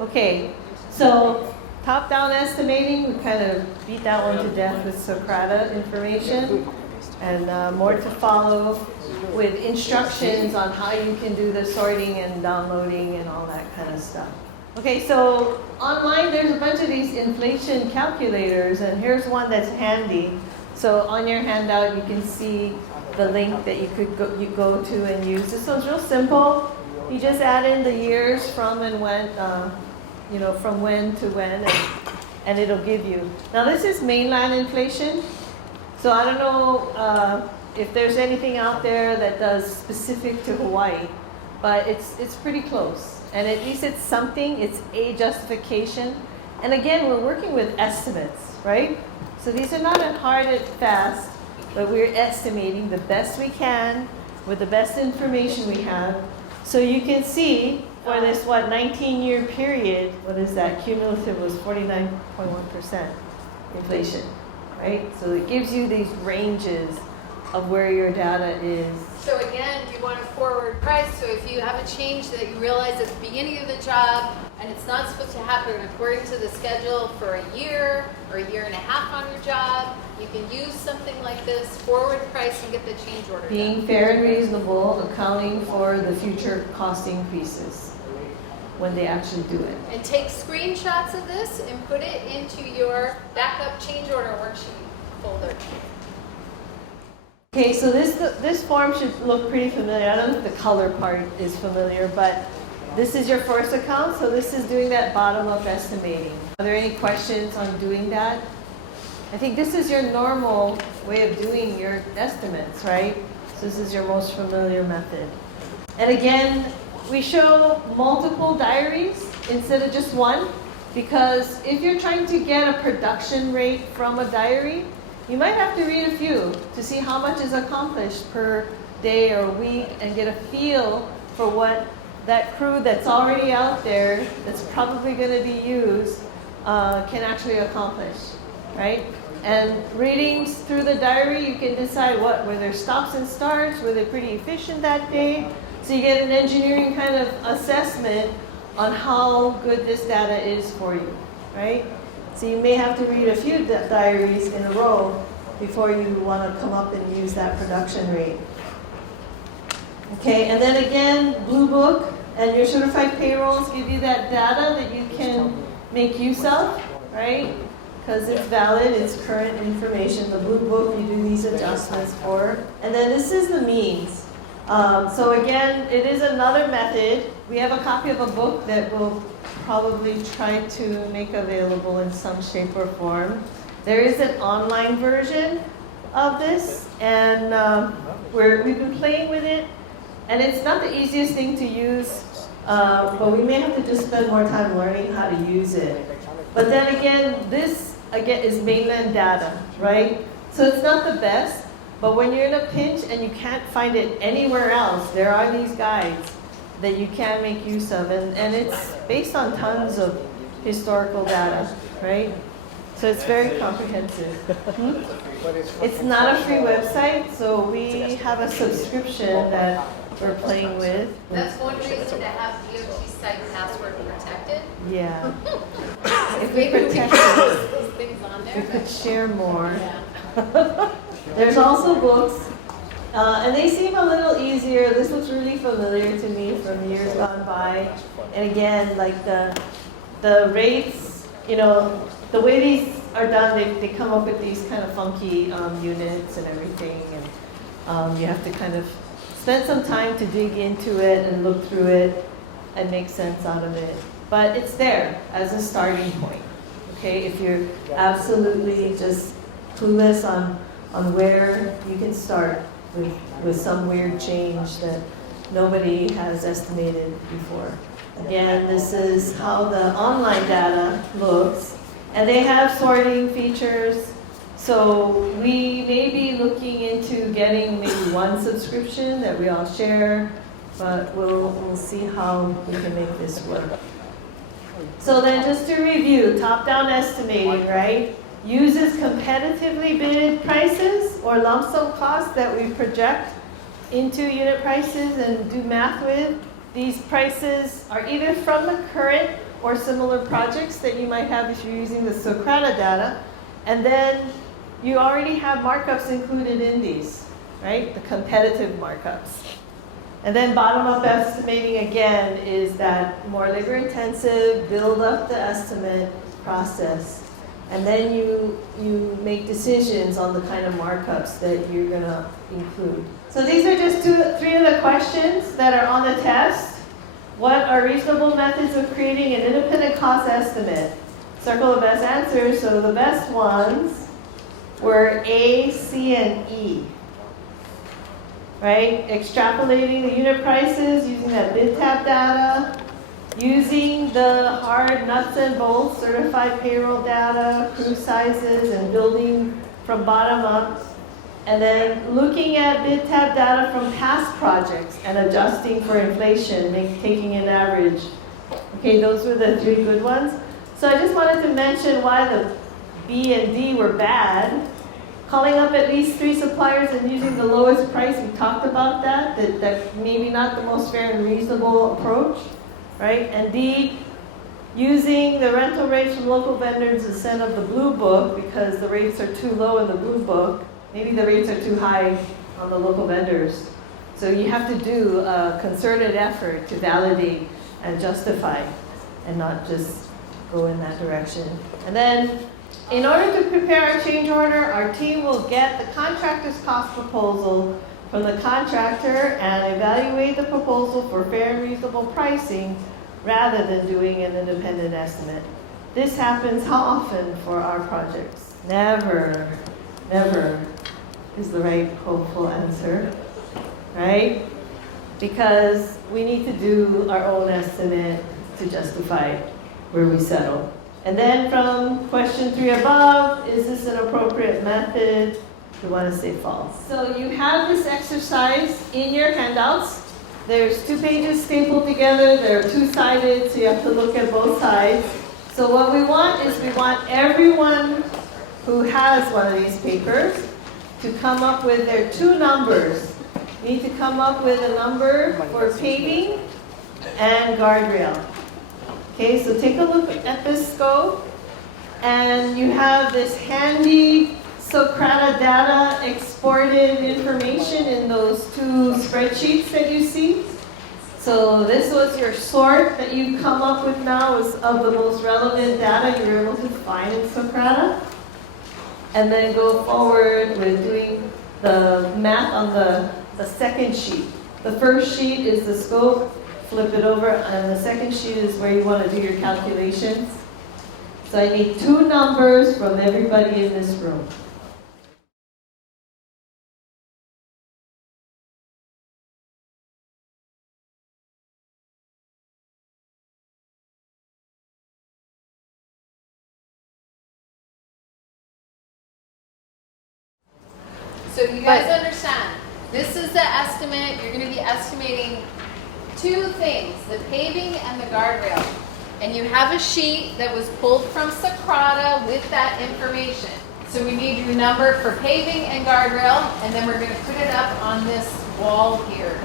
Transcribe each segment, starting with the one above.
Okay, so top-down estimating, we kind of beat that one to death with Socrata information, and more to follow with instructions on how you can do the sorting and downloading and all that kind of stuff. Okay, so online there's a bunch of these inflation calculators, and here's one that's handy. So on your handout you can see the link that you could go to and use. This one's real simple. You just add in the years from and when, from when to when, and it'll give you. Now this is mainland inflation, so I don't know if there's anything out there that does specific to Hawaii, but it's pretty close. And at least it's something, it's a justification. And again, we're working with estimates, right? So these are not hard and fast, but we're estimating the best we can with the best information we have. So you can see for this, 19-year period, what is that? Cumulative was 49.1% inflation, right? So it gives you these ranges of where your data is. So again, you want a forward price. So if you have a change that you realize at the beginning of the job and it's not supposed to happen according to the schedule for a year or a year and a half on your job, you can use something like this, forward price, and get the change order done. Being fair and reasonable, accounting for the future cost increases when they actually do it. And take screenshots of this and put it into your backup change order worksheet folder. Okay, so this form should look pretty familiar. I don't know if the color part is familiar, but this is your first account, so this is doing that bottom-up estimating. Are there any questions on doing that? I think this is your normal way of doing your estimates, right? So this is your most familiar method. And again, we show multiple diaries instead of just one, because if you're trying to get a production rate from a diary, you might have to read a few to see how much is accomplished per day or week and get a feel for what that crew that's already out there, that's probably going to be used, can actually accomplish, right? And readings through the diary, you can decide were there stops and starts, were they pretty efficient that day? So you get an engineering kind of assessment on how good this data is for you, right? So you may have to read a few diaries in a row before you want to come up and use that production rate. Okay, and then again, Blue Book and your certified payrolls give you that data that you can make use of, right? Because it's valid, it's current information. The Blue Book, you do these adjustments for. And then this is the means. So again, it is another method. We have a copy of a book that we'll probably try to make available in some shape or form. There is an online version of this, and we've been playing with it. And it's not the easiest thing to use, but we may have to just spend more time learning how to use it. But then again, this is mainland data, right? So it's not the best, but when you're in a pinch and you can't find it anywhere else, there are these guides that you can make use of, and it's based on tons of historical data, right? So it's very comprehensive. It's not a free website, so we have a subscription that we're playing with. That's one reason to have DOT site password protected. Yeah. If we Maybe we protect can it, put these things on we there. could share more. Yeah. There's also books, and they seem a little easier. This looks really familiar to me from years gone by. And again, like the rates, the way these are done, they come up with these kind of funky units and everything, and you have to kind of spend some time to dig into it and look through it and make sense out of it. But it's there as a starting point, okay? If you're absolutely just clueless on where you can start with some weird change that nobody has estimated before. Again, this is how the online data looks. And they have sorting features. So we may be looking into getting maybe one subscription that we all share, but we'll see how we can make this work. So then just to review, top-down estimating, right? Uses competitively bid prices or lump sum costs that we project into unit prices and do math with. These prices are either from the current or similar projects that you might have if you're using the Socrata data. And then you already have markups included in these, right? The competitive markups. And then bottom-up estimating, again, is that more labor-intensive, build up the estimate process. And then you make decisions on the kind of markups that you're going to include. So these are just three of the questions that are on the test. What are reasonable methods of creating an independent cost estimate? Circle the best answers. So the best ones were A, C, and E. Right? Extrapolating the unit prices using that bid tab data, using the hard nuts and bolts certified payroll data, crew sizes, and building from bottom up, and then looking at bid tab data from past projects and adjusting for inflation, taking an average. Okay, those were the three good ones. So I just wanted to mention why the B and D were bad. Calling up at least 3 suppliers and using the lowest price, we talked about that maybe not the most fair and reasonable approach, right? And D, using the rental rates from local vendors instead of the blue book because the rates are too low in the blue book. Maybe the rates are too high on the local vendors. So you have to do a concerted effort to validate and justify and not just go in that direction. And then in order to prepare our change order, our team will get the contractor's cost proposal from the contractor and evaluate the proposal for fair and reasonable pricing rather than doing an independent estimate. This happens how often for our projects? Never, never is the right hopeful answer, right? Because we need to do our own estimate to justify where we settle. And then from question 3 above, is this an appropriate method? You want to say false. So you have this exercise in your handouts. There's 2 pages stapled together. They're 2-sided, so you have to look at both sides. So what we want is we want everyone who has one of these papers to come up with their 2 numbers. You need to come up with a number for paving and guardrail. Okay, so take a look at this scope, and you have this handy Socrata data exported information in those 2 spreadsheets that you see. So this was your sort that you come up with now of the most relevant data you were able to find in Socrata. And then go forward with doing the math on the second sheet. The first sheet is the scope. Flip it over, and the second sheet is where you want to do your calculations. So I need 2 numbers from everybody in this room. So you guys understand, this is the estimate. You're going to be estimating 2 things, the paving and the guardrail. And you have a sheet that was pulled from Socrata with that information. So we need your number for paving and guardrail, and then we're going to put it up on this wall here.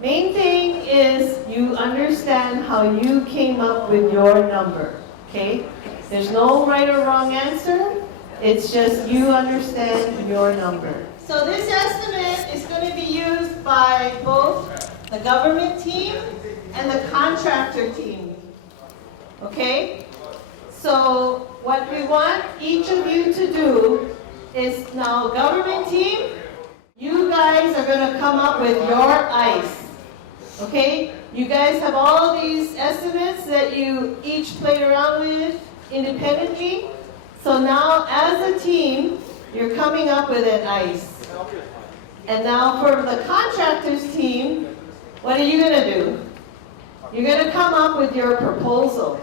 Main thing is you understand how you came up with your number, okay? There's no right or wrong answer. It's just you understand your number. So this estimate is going to be used by both the government team and the contractor team, okay? So what we want each of you to do is now government team, you guys are going to come up with your ICE. Okay? You guys have all these estimates that you each played around with independently. So now as a team, you're coming up with an ICE. And now for the contractors team, what are you going to do? You're going to come up with your proposal.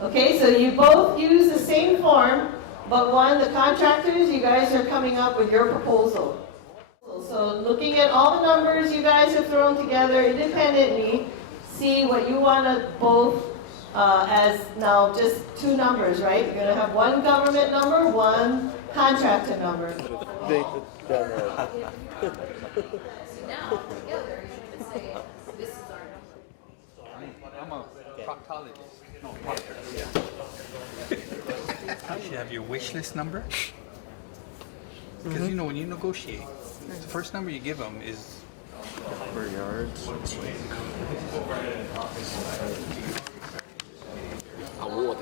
Okay, so you both use the same form, but one, the contractors, you guys are coming up with your proposal. So looking at all the numbers you guys have thrown together independently, see what you want to both as now just two numbers, right? You're gonna have one government number, one contractor number. Now, together, you would say, this is our number. I'm a proctologist. No, you should have your wish list number. Because you know when you negotiate, the first number you give them is per yards. Award.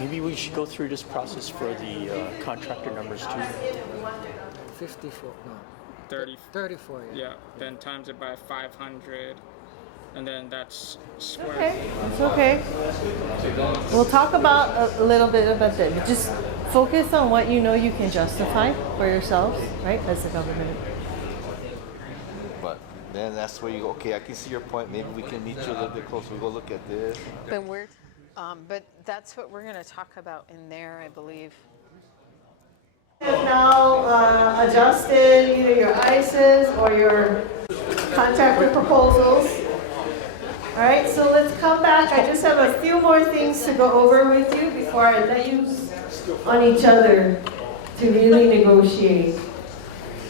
Maybe we should go through this process for the contractor numbers too. 54, no, 30, 34, yeah. yeah, then times it by 500, and then that's square. Okay, it's okay. We'll talk about a little bit about that, but just focus on what you know you can justify for yourselves, right, as a government. But then that's where you go, okay, I can see your point. Maybe we can meet you a little bit closer. We'll go look at this. But that's what we're going to talk about in there, I believe. Have now adjusted either your ICEs or your contractor proposals. All right, so let's come back. I just have a few more things to go over with you before I let you on each other to really negotiate.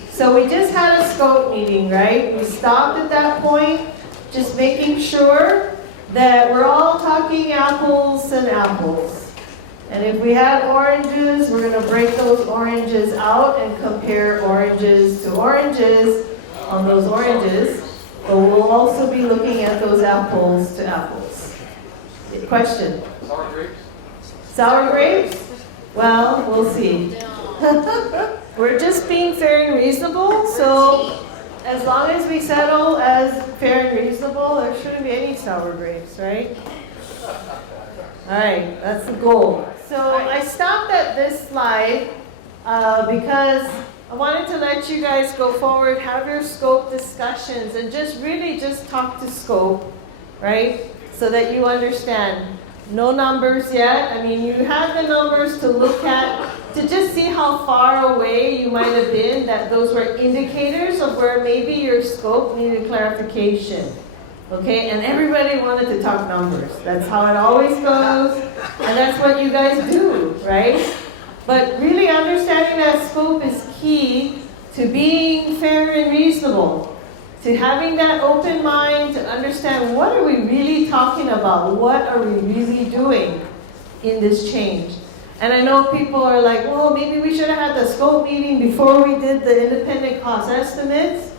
So we just had a scope meeting, right? We stopped at that point, just making sure that we're all talking apples and apples. And if we had oranges, we're going to break those oranges out and compare oranges to oranges on those oranges. But we'll also be looking at those apples to apples. Question? Sour grapes? Sour grapes? Well, we'll see. We're just being fair and reasonable, so as long as we settle as fair and reasonable, there shouldn't be any sour grapes, right? All right, that's the goal. So I stopped at this slide because I wanted to let you guys go forward, have your scope discussions, and just really just talk to scope, right? So that you understand. No numbers yet. I mean, you have the numbers to look at to just see how far away you might have been, that those were indicators of where maybe your scope needed clarification. Okay, and everybody wanted to talk numbers. That's how it always goes, and that's what you guys do, right? But really understanding that scope is key to being fair and reasonable, to having that open mind to understand what are we really talking about, what are we really doing in this change. And I know people are like, well, maybe we should have had the scope meeting before we did the independent cost estimates.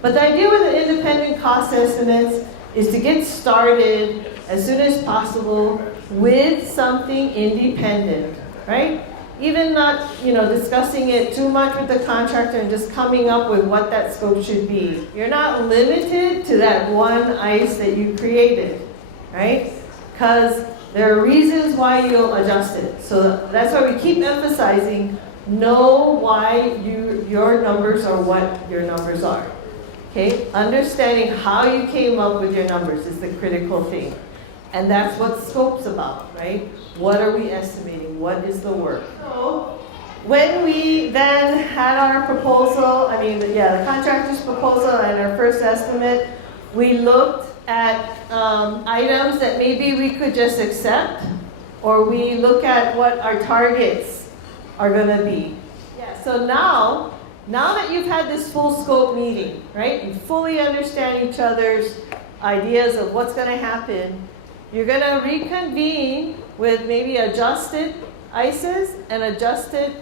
But the idea with the independent cost estimates is to get started as soon as possible with something independent, right? Even not, discussing it too much with the contractor and just coming up with what that scope should be. You're not limited to that one ICE that you created, right? Because there are reasons why you'll adjust it. So that's why we keep emphasizing, know why your numbers are what your numbers are. Okay? Understanding how you came up with your numbers is the critical thing. And that's what scope's about, right? What are we estimating? What is the work? So when we then had our proposal, the contractor's proposal and our first estimate, we looked at items that maybe we could just accept, or we look at what our targets are going to be. Yeah. So now that you've had this full scope meeting, right? You fully understand each other's ideas of what's going to happen. You're going to reconvene with maybe adjusted ICEs and adjusted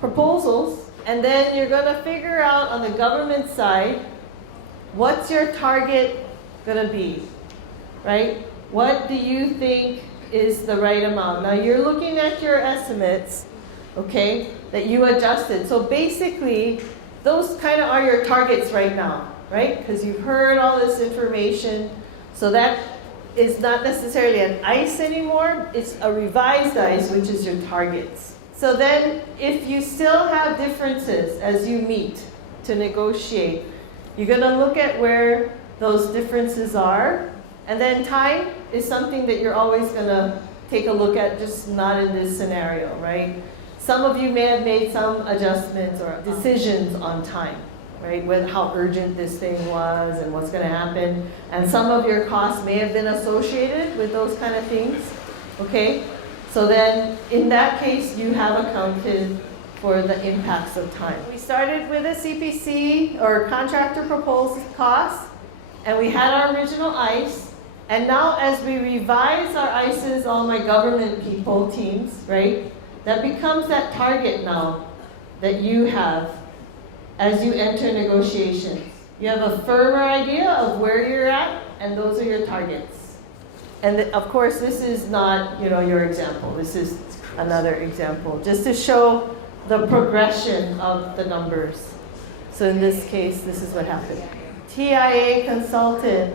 proposals, and then you're going to figure out on the government side, what's your target going to be, right? What do you think is the right amount? Now you're looking at your estimates, okay, that you adjusted. So basically, those kind of are your targets right now, right? Because you've heard all this information, so that is not necessarily an ICE anymore, it's a revised ICE, which is your targets. So then if you still have differences as you meet to negotiate, you're going to look at where those differences are, and then time is something that you're always going to take a look at, just not in this scenario, right? Some of you may have made some adjustments or decisions on time, right? With how urgent this thing was and what's going to happen. And some of your costs may have been associated with those kind of things, okay? So then, in that case, you have accounted for the impacts of time. We started with a CPC, or contractor proposed cost, and we had our original ICE. And now as we revise our ICEs, all my government people, teams, right? That becomes that target now that you have as you enter negotiations. You have a firmer idea of where you're at, and those are your targets. And of course, this is not, your example. This is another example, just to show the progression of the numbers. So in this case, this is what happened. TIA consultant.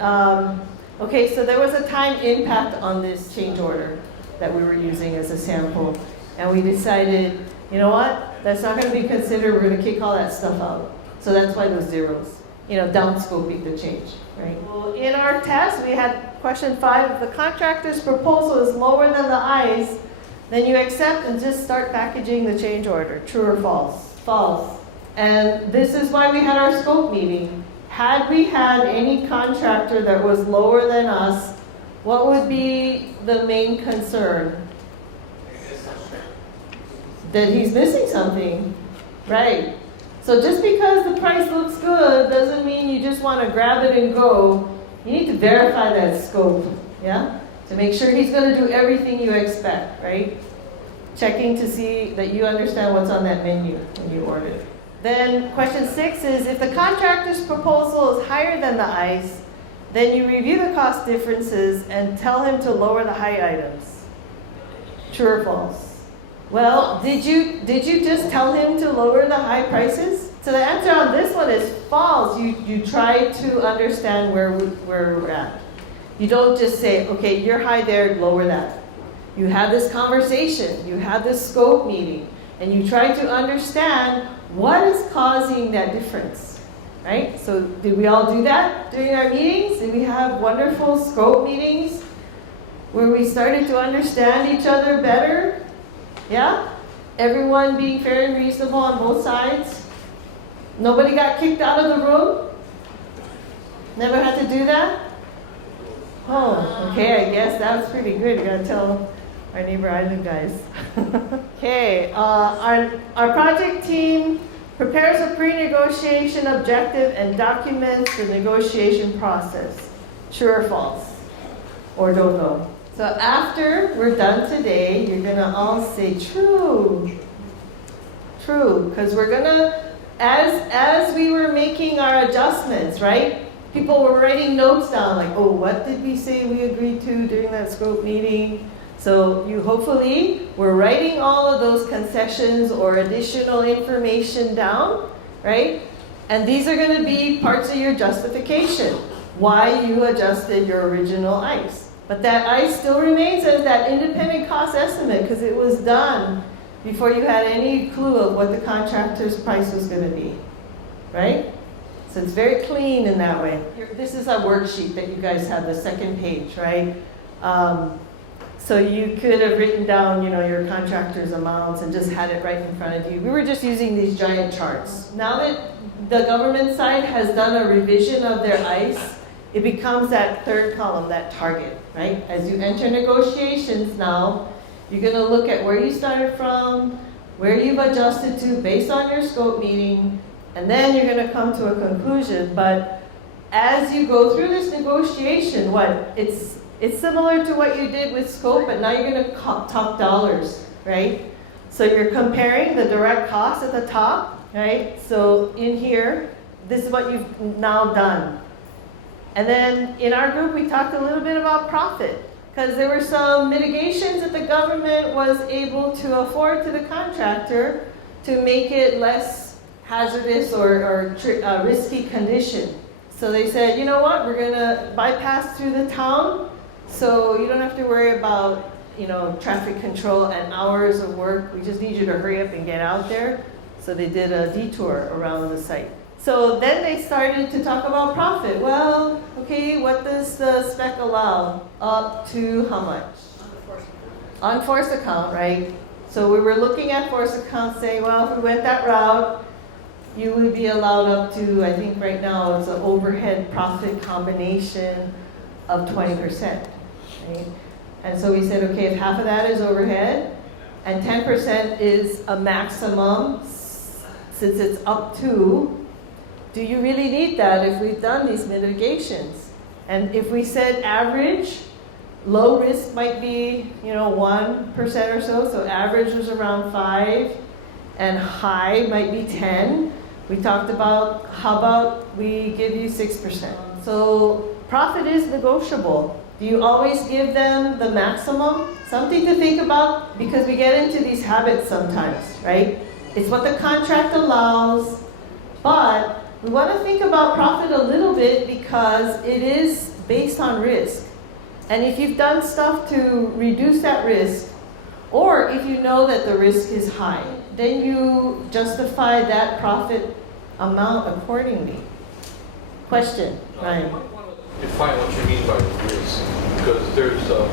Okay, so there was a time impact on this change order that we were using as a sample. And we decided, you know what? That's not going to be considered. We're going to kick all that stuff out. So that's why those zeros, downscoping the change, right? Well, in our test, we had question 5. If the contractor's proposal is lower than the ICE, then you accept and just start packaging the change order. True or false? False. And this is why we had our scope meeting. Had we had any contractor that was lower than us, what would be the main concern? That he's missing something, right? So just because the price looks good doesn't mean you just want to grab it and go. You need to verify that scope, yeah? To make sure he's going to do everything you expect, right? Checking to see that you understand what's on that menu when you order it. Then question 6 is, if the contractor's proposal is higher than the ICE, then you review the cost differences and tell him to lower the high items. True or false? Well, did you just tell him to lower the high prices? So the answer on this one is false. You try to understand where we're at. You don't just say, okay, you're high there, lower that. You have this conversation, you have this scope meeting, and you try to understand what is causing that difference, right? So did we all do that during our meetings? Did we have wonderful scope meetings where we started to understand each other better? Yeah? Everyone being fair and reasonable on both sides? Nobody got kicked out of the room? Never had to do that? Oh, okay, I guess that was pretty good. You gotta tell our neighbor island guys. Okay, our project team prepares a pre-negotiation objective and documents the negotiation process. True or false? Or don't know. So after we're done today, you're gonna all say true. True, because we're gonna, as we were making our adjustments, right? People were writing notes down like, oh, what did we say we agreed to during that scope meeting? So you hopefully were writing all of those concessions or additional information down, right? And these are going to be parts of your justification, why you adjusted your original ICE. But that ICE still remains as that independent cost estimate because it was done before you had any clue of what the contractor's price was going to be, right? So it's very clean in that way. This is a worksheet that you guys have, the second page, right? So you could have written down, your contractor's amounts and just had it right in front of you. We were just using these giant charts. Now that the government side has done a revision of their ICE, it becomes that third column, that target, right? As you enter negotiations now, you're going to look at where you started from, where you've adjusted to based on your scope meeting, and then you're going to come to a conclusion. But as you go through this negotiation, it's similar to what you did with scope, but now you're going to talk dollars, right? So you're comparing the direct costs at the top, right? So in here, this is what you've now done. And then in our group, we talked a little bit about profit, because there were some mitigations that the government was able to afford to the contractor to make it less hazardous or risky condition. So they said, you know what, we're going to bypass through the town, so you don't have to worry about, traffic control and hours of work. We just need you to hurry up and get out there. So they did a detour around the site. So then they started to talk about profit. Well, okay, what does the spec allow? Up to how much? On force account, right? So we were looking at force account saying, well, if we went that route, you would be allowed up to, I think right now it's an overhead profit combination of 20%, right? And so we said, okay, if half of that is overhead and 10% is a maximum, since it's up to, do you really need that if we've done these mitigations? And if we said average, low risk might be, 1% or so average was around 5, and high might be 10. We talked about, how about we give you 6%? So profit is negotiable. Do you always give them the maximum? Something to think about, because we get into these habits sometimes, right? It's what the contract allows, but we want to think about profit a little bit because it is based on risk. And if you've done stuff to reduce that risk, or if you know that the risk is high, then you justify that profit amount accordingly. Question, Ryan? Define what you mean by risk, because there's the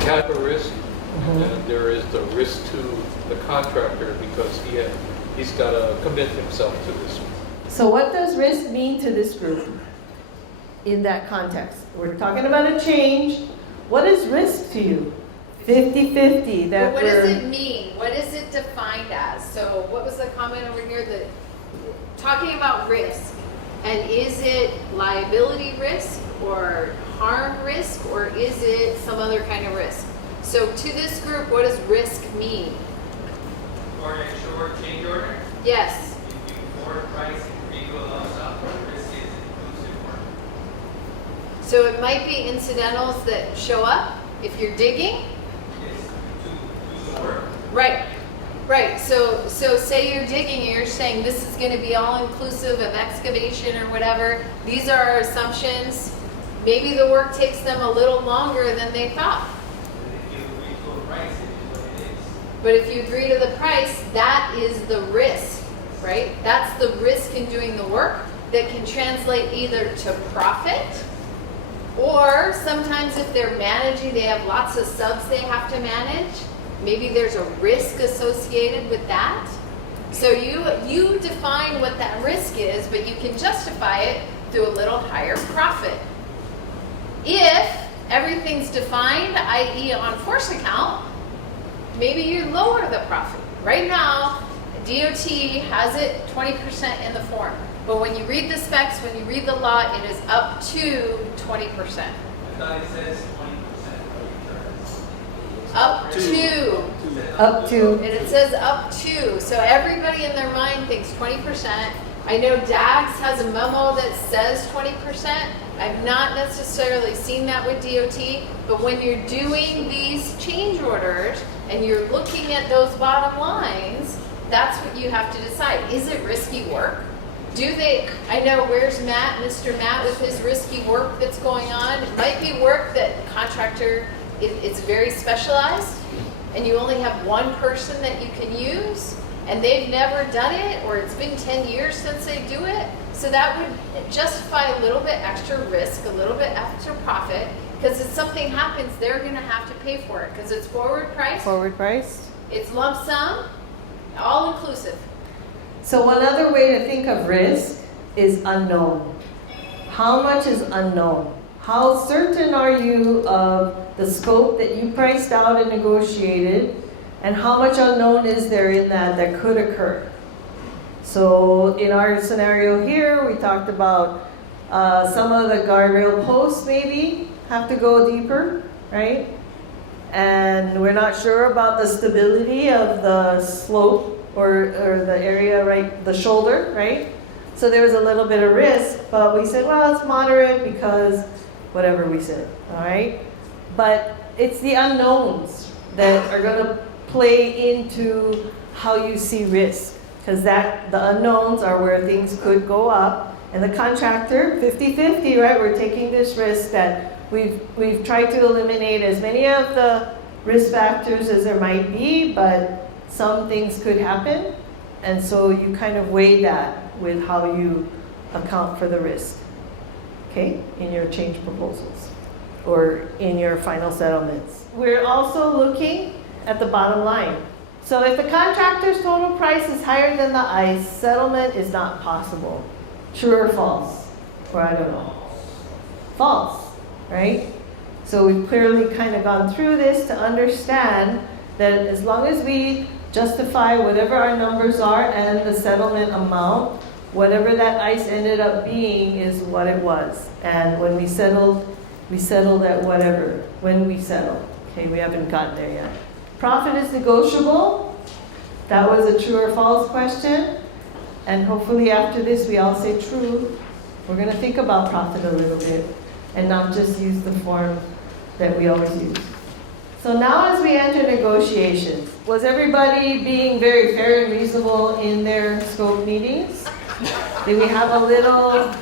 capital risk, and then there is the risk to the contractor because he's got to commit himself to this. So what does risk mean to this group in that context? We're talking about a change. What is risk to you? 50-50. But what does it mean? What is it defined as? So what was the comment over here that talking about risk? And is it liability risk or harm risk, or is it some other kind of risk? So to this group, what does risk mean? For a short change order, Yes. if you forward price and agree to a lump sum, the risk is inclusive work. So it might be incidentals that show up if you're digging. It's to the work. Right. Right. So say you're digging and you're saying this is going to be all inclusive of excavation or whatever. These are our assumptions. Maybe the work takes them a little longer than they thought. If you agree to a price, it is what it is. But if you agree to the price, that is the risk, right? That's the risk in doing the work that can translate either to profit, or sometimes if they're managing, they have lots of subs they have to manage. Maybe there's a risk associated with that. So you define what that risk is, but you can justify it through a little higher profit. If everything's defined, i.e. on force account, maybe you lower the profit. Right now, DOT has it 20% in the form. But when you read the specs, when you read the law, it is up to 20%. I thought it says 20%. Up to. Up to. And it says up to. So everybody in their mind thinks 20%. I know DAGS has a memo that says 20%. I've not necessarily seen that with DOT, but when you're doing these change orders and you're looking at those bottom lines, that's what you have to decide. Is it risky work? I know, where's Matt, Mr. Matt, with his risky work that's going on? It might be work that contractor, it's very specialized, and you only have one person that you can use, and they've never done it, or it's been 10 years since they do it. So that would justify a little bit extra risk, a little bit extra profit, because if something happens, they're going to have to pay for it, because it's forward price, Forward price. it's lump sum, all inclusive. So one other way to think of risk is unknown. How much is unknown? How certain are you of the scope that you priced out and negotiated, and how much unknown is there in that could occur? So in our scenario here, we talked about some of the guardrail posts maybe have to go deeper, right? And we're not sure about the stability of the slope or the area, right, the shoulder, right? So there was a little bit of risk, but we said, well, it's moderate because whatever we said, all right? But it's the unknowns that are going to play into how you see risk, because the unknowns are where things could go up, and the contractor, 50-50, right? We're taking this risk that we've tried to eliminate as many of the risk factors as there might be, but some things could happen, and so you kind of weigh that with how you account for the risk, okay, in your change proposals or in your final settlements. We're also looking at the bottom line. So if the contractor's total price is higher than the ICE, settlement is not possible. True or false? Or I don't know. False, right? So we've clearly kind of gone through this to understand that as long as we justify whatever our numbers are and the settlement amount, whatever that ICE ended up being is what it was. And when we settled at whatever, when we settled. Okay, we haven't gotten there yet. Profit is negotiable. That was a true or false question. And hopefully after this we all say true. We're going to think about profit a little bit and not just use the form that we always use. So now as we enter negotiations, was everybody being very fair and reasonable in their scope meetings? Did we have a little...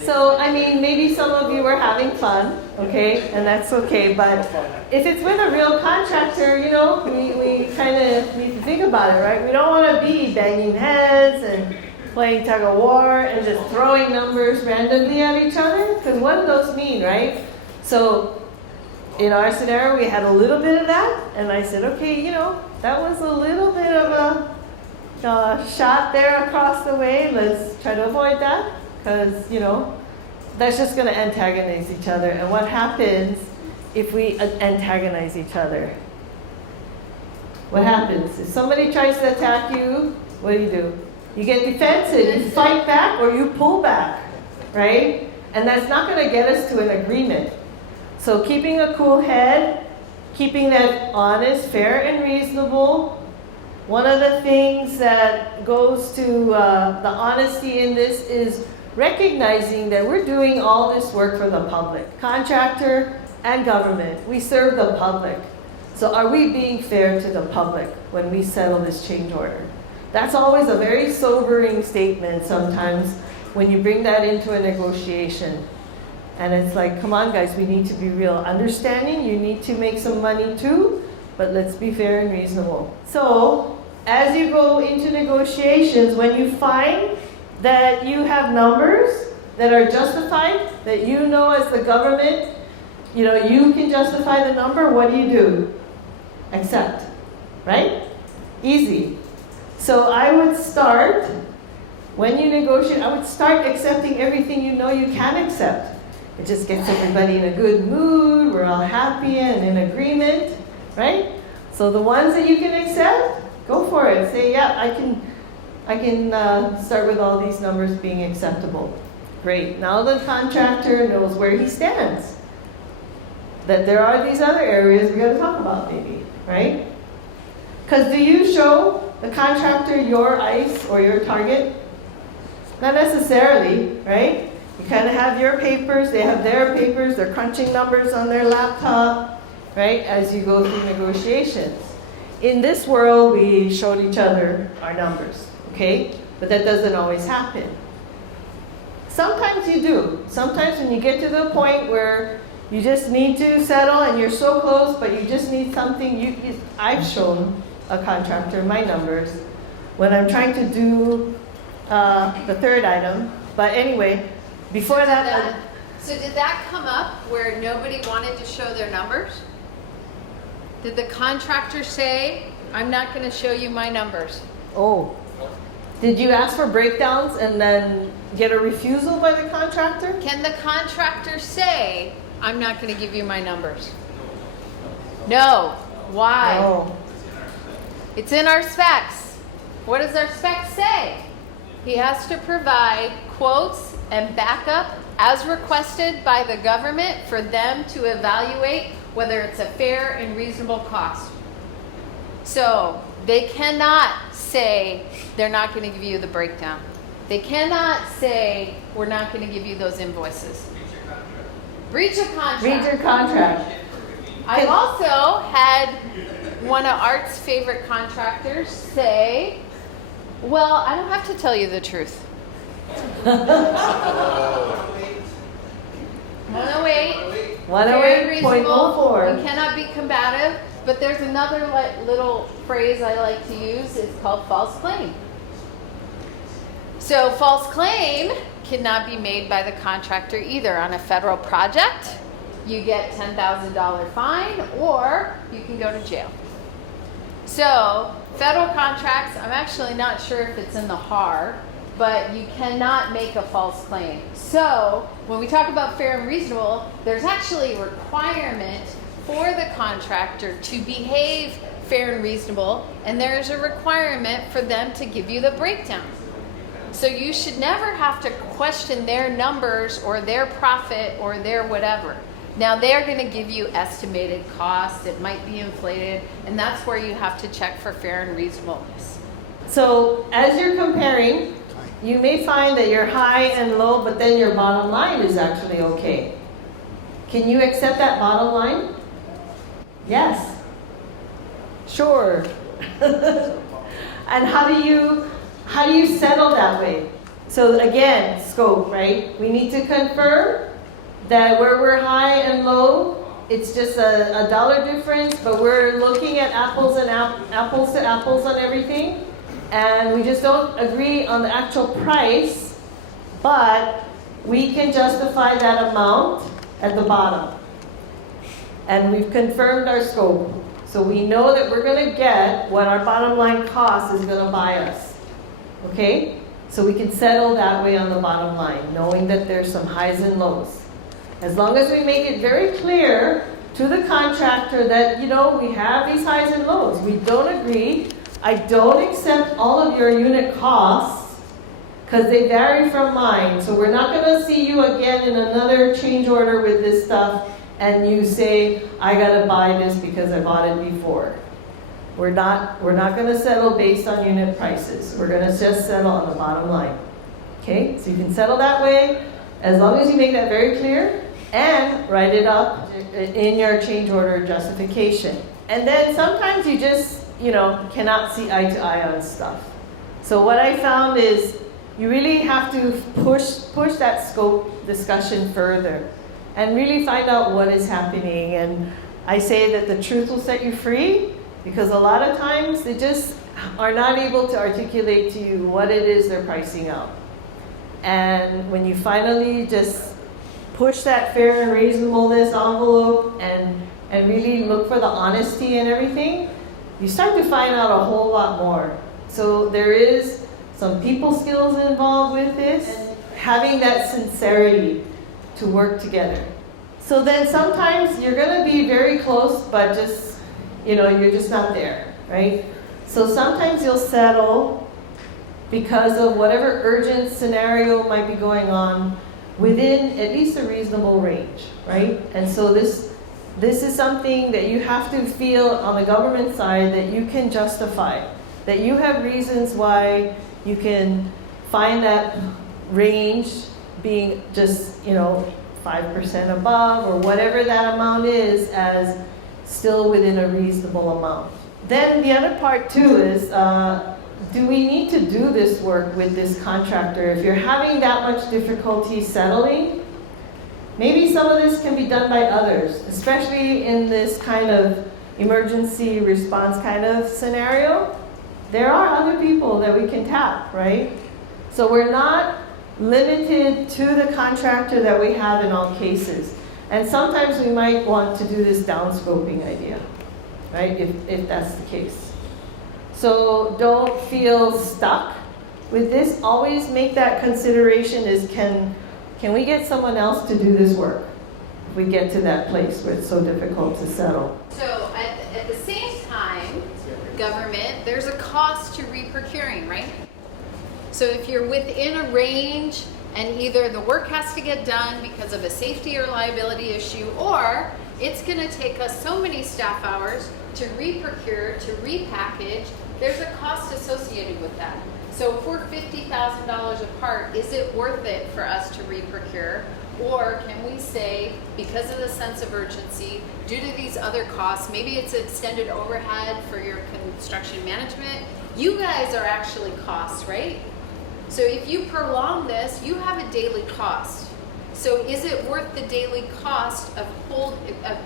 So, I mean, maybe some of you were having fun, okay, and that's okay, but if it's with a real contractor, you know, we kind of need to think about it, right? We don't want to be banging heads and playing tug of war and just throwing numbers randomly at each other, because what do those mean, right? So, in our scenario, we had a little bit of that, and I said, okay, you know, that was a little bit of a shot there across the way. Let's try to avoid that. Because, you know, that's just going to antagonize each other. And what happens if we antagonize each other? What happens? If somebody tries to attack you, what do? You get defensive, you fight back, or you pull back, right? And that's not going to get us to an agreement. So keeping a cool head, keeping that honest, fair, and reasonable. One of the things that goes to the honesty in this is recognizing that we're doing all this work for the public, contractor and government. We serve the public. So are we being fair to the public when we settle this change order? That's always a very sobering statement sometimes when you bring that into a negotiation. And it's like, come on guys, we need to be real. Understanding, you need to make some money too, but let's be fair and reasonable. So as you go into negotiations, when you find that you have numbers that are justified, that you know as the government, you know, you can justify the number, what do? Accept, right? Easy. So I would start, when you negotiate, I would start accepting everything you know you can accept. It just gets everybody in a good mood, we're all happy and in agreement, right? So the ones that you can accept, go for it. Say, yeah, I can start with all these numbers being acceptable. Great. Now the contractor knows where he stands. That there are these other areas we got to talk about maybe, right? Because do you show the contractor your ICE or your target? Not necessarily, right? You kind of have your papers, they have their papers, they're crunching numbers on their laptop, right? As you go through negotiations. In this world, we showed each other our numbers. Okay? But that doesn't always happen. Sometimes you do. Sometimes when you get to the point where you just need to settle and you're so close, but you just need something, I've shown a contractor my numbers when I'm trying to do the third item. But anyway, before that... So did that come up where nobody wanted to show their numbers? Did the contractor say, I'm not going to show you my numbers? Oh. Did you ask for breakdowns and then get a refusal by the contractor? Can the contractor say, I'm not going to give you my numbers? No. Why? No. It's in our specs. What does our specs say? He has to provide quotes and backup as requested by the government for them to evaluate whether it's a fair and reasonable cost. So they cannot say they're not going to give you the breakdown. They cannot say we're not going to give you those invoices. Breach of contract. Breach your contract. I've also had one of Art's favorite contractors say, well, I don't have to tell you the truth. 108. 108.04. You cannot be combative. But there's another little phrase I like to use. It's called false claim. So false claim cannot be made by the contractor either. On a federal project, you get $10,000 fine or you can go to jail. So federal contracts, I'm actually not sure if it's in the HAR, but you cannot make a false claim. So when we talk about fair and reasonable, there's actually a requirement for the contractor to behave fair and reasonable, and there's a requirement for them to give you the breakdown. So you should never have to question their numbers or their profit or their whatever. Now they're going to give you estimated costs, it might be inflated, and that's where you have to check for fair and reasonableness. So as you're comparing, you may find that you're high and low, but then your bottom line is actually okay. Can you accept that bottom line? Yes. Sure. And how do you settle that way? So again, scope, right? We need to confirm that where we're high and low, it's just a dollar difference, but we're looking at apples to apples on everything, and we just don't agree on the actual price, but we can justify that amount at the bottom. And we've confirmed our scope. So we know that we're going to get what our bottom line cost is going to buy us. Okay? So we can settle that way on the bottom line, knowing that there's some highs and lows. As long as we make it very clear to the contractor that, you know, we have these highs and lows. We don't agree. I don't accept all of your unit costs because they vary from mine. So we're not going to see you again in another change order with this stuff and you say, I got to buy this because I bought it before. We're not going to settle based on unit prices. We're going to just settle on the bottom line. Okay? So you can settle that way as long as you make that very clear and write it up in your change order justification. And then sometimes you just, cannot see eye to eye on stuff. So what I found is you really have to push that scope discussion further and really find out what is happening. And I say that the truth will set you free, because a lot of times they just are not able to articulate to you what it is they're pricing out. And when you finally just push that fair and reasonableness envelope and really look for the honesty and everything, you start to find out a whole lot more. So there is some people skills involved with this, and having that sincerity to work together. So then sometimes you're going to be very close, but just, you're just not there, right? So sometimes you'll settle because of whatever urgent scenario might be going on within at least a reasonable range, right? And so this is something that you have to feel on the government side that you can justify, that you have reasons why you can find that range being just, 5% above or whatever that amount is as still within a reasonable amount. Then the other part too is, do we need to do this work with this contractor? If you're having that much difficulty settling, maybe some of this can be done by others, especially in this kind of emergency response kind of scenario. There are other people that we can tap, right? So we're not limited to the contractor that we have in all cases. And sometimes we might want to do this downscoping idea, right? If that's the case. So don't feel stuck with this. Always make that consideration is can we get someone else to do this work if we get to that place where it's so difficult to settle. So at the same time, government, there's a cost to reprocuring, right? So if you're within a range and either the work has to get done because of a safety or liability issue, or it's going to take us so many staff hours to reprocure, to repackage, there's a cost associated with that. So if we're $50,000 apart, is it worth it for us to reprocure? Or can we say, because of the sense of urgency, due to these other costs, maybe it's extended overhead for your construction management, you guys are actually costs, right? So if you prolong this, you have a daily cost. So is it worth the daily cost of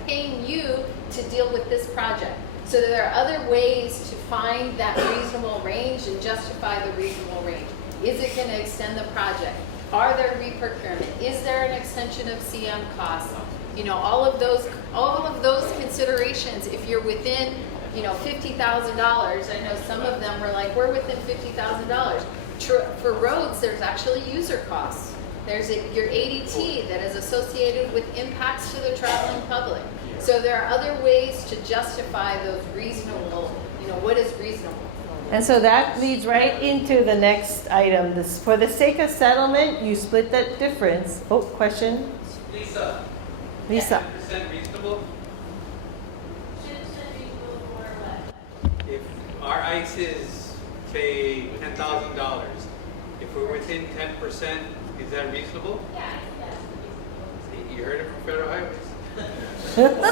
paying you to deal with this project? So there are other ways to find that reasonable range and justify the reasonable range. Is it going to extend the project? Are there reprocurement? Is there an extension of CM costs? You know, all of those considerations, if you're within, you know, $50,000, I know some of them were like, we're within $50,000. For roads, there's actually user costs. There's your ADT that is associated with impacts to the traveling public. So there are other ways to justify those reasonable, you know, what is reasonable. And so that leads right into the next item. This, for the sake of settlement, you split that difference. Oh, question? Lisa. Lisa. 10% reasonable? If our ICE is, say, $10,000, if we're within 10%, is that reasonable? Yeah, that's reasonable. You heard it from Federal Highways. But